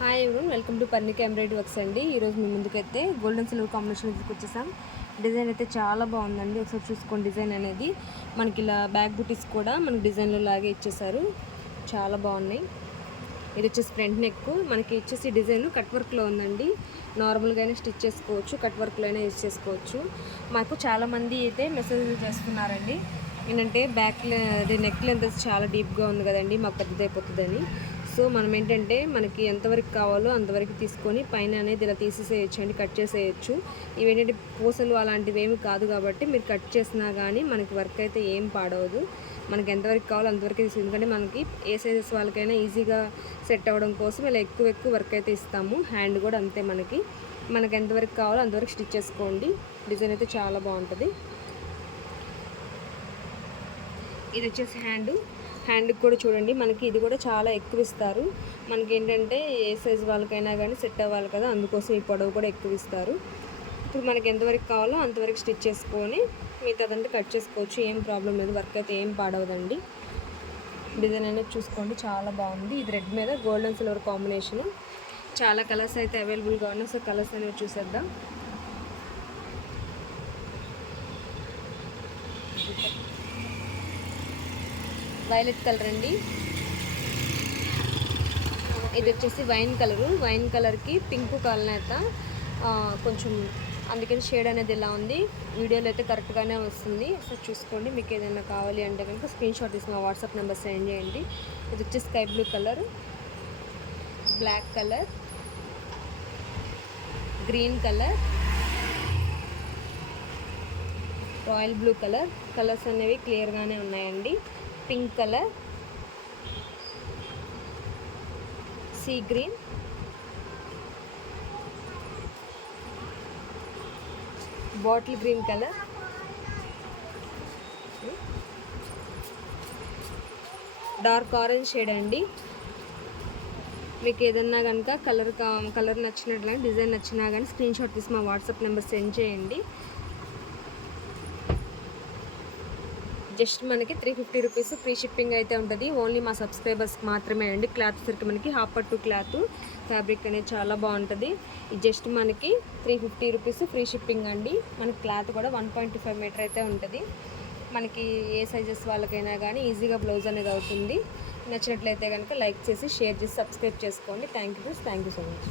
Hi ఎవరు welcome to Parnika embroidery works అండి. ఈరోజు మీ ముందుకైతే గోల్డెన్ సిల్వర్ కాంబినేషన్ వచ్చేసాం. డిజైన్ అయితే చాలా బాగుందండి. ఒకసారి చూసుకోండి. డిజైన్ అనేది మనకి ఇలా బ్యాక్ బుటీస్ కూడా మనకి డిజైన్లో లాగే ఇచ్చేసారు. చాలా బాగున్నాయి. ఇది వచ్చేసి ఫ్రంట్ నెక్. మనకి వచ్చేసి డిజైన్ కట్ వర్క్లో ఉందండి. నార్మల్గానే స్టిచ్ చేసుకోవచ్చు, కట్ వర్క్లో అయినా యూజ్ చేసుకోవచ్చు. మాకు చాలామంది అయితే మెసేజ్ చేస్తున్నారండి ఏంటంటే నెక్ లెంత్ చాలా డీప్గా ఉంది కదండి, మాకు పెద్దదైపోతుందని. సో మనం ఏంటంటే మనకి ఎంతవరకు కావాలో అంతవరకు తీసుకొని పైన అనేది ఇలా తీసేసేయచ్చు అండి, కట్ చేసేయచ్చు. ఇవేంటంటే పూసలు అలాంటివి ఏమి కాదు కాబట్టి మీరు కట్ చేసినా కానీ మనకి వర్క్ అయితే ఏం పాడవదు. మనకి ఎంతవరకు కావాలో అంతవరకు తీసుకు, ఎందుకంటే మనకి ఏ సైజెస్ వాళ్ళకైనా ఈజీగా సెట్ అవ్వడం కోసం ఇలా ఎక్కువ వర్క్ అయితే ఇస్తాము. హ్యాండ్ కూడా అంతే, మనకి ఎంతవరకు కావాలో అంతవరకు స్టిచ్ చేసుకోండి. డిజైన్ అయితే చాలా బాగుంటుంది. ఇది వచ్చేసి హ్యాండ్కి కూడా చూడండి, మనకి ఇది కూడా చాలా ఎక్కువ ఇస్తారు. మనకి ఏంటంటే ఏ సైజు వాళ్ళకైనా కానీ సెట్ అవ్వాలి కదా, అందుకోసం ఈ పొడవు కూడా ఎక్కువ ఇస్తారు. ఇప్పుడు మనకి ఎంతవరకు కావాలో అంతవరకు స్టిచ్ చేసుకొని మిగతాదంటే కట్ చేసుకోవచ్చు, ఏం ప్రాబ్లం లేదు. వర్క్ అయితే ఏం పాడవదండి. డిజైన్ అనేది చూసుకోండి, చాలా బాగుంది. ఇది రెడ్ మీద గోల్డెన్ సిల్వర్ కాంబినేషన్. చాలా కలర్స్ అయితే అవైలబుల్గా ఉన్నాయి. సో కలర్స్ అనేవి చూసేద్దాం. వైలెట్ కలర్ అండి. ఇది వచ్చేసి వైన్ కలర్కి పింక్ కలర్ కొంచెం, అందుకని షేడ్ అనేది ఇలా ఉంది. వీడియోలో అయితే కరెక్ట్గానే వస్తుంది. సో చూసుకోండి. మీకు ఏదైనా కావాలి అంటే కనుక స్క్రీన్ షాట్ తీసి మా వాట్సాప్ నెంబర్ సెండ్ చేయండి. ఇది వచ్చేసి sky blue colour, black colour, green colour, royal blue colour. Colours అనేవి క్లియర్గానే ఉన్నాయండి. Pink colour, sea green, bottle green colour, dark orange shade అండి. మీకు ఏదన్నా కనుక కలర్ నచ్చినట్లయినా డిజైన్ నచ్చినా కానీ స్క్రీన్ షాట్ తీసి మా వాట్సాప్ నెంబర్ సెండ్ చేయండి. జస్ట్ మనకి 350 రూపీస్ ఫ్రీ షిప్పింగ్ అయితే ఉంటుంది. ఓన్లీ మా సబ్స్క్రైబర్స్కి మాత్రమే అండి. క్లాత్ సరికి మనకి హాఫ్ పట్టు క్లాత్ ఫ్యాబ్రిక్ అనేది చాలా బాగుంటుంది. ఇది జస్ట్ మనకి 350 రూపీస్ ఫ్రీ షిప్పింగ్ అండి. మనకి క్లాత్ కూడా 1.25 మీటర్ అయితే ఉంటుంది. మనకి ఏ సైజెస్ వాళ్ళకైనా కానీ ఈజీగా బ్లౌజ్ అనేది అవుతుంది. నచ్చినట్లయితే కనుక లైక్ చేసి షేర్ చేసి సబ్స్క్రైబ్ చేసుకోండి. Thank you so much.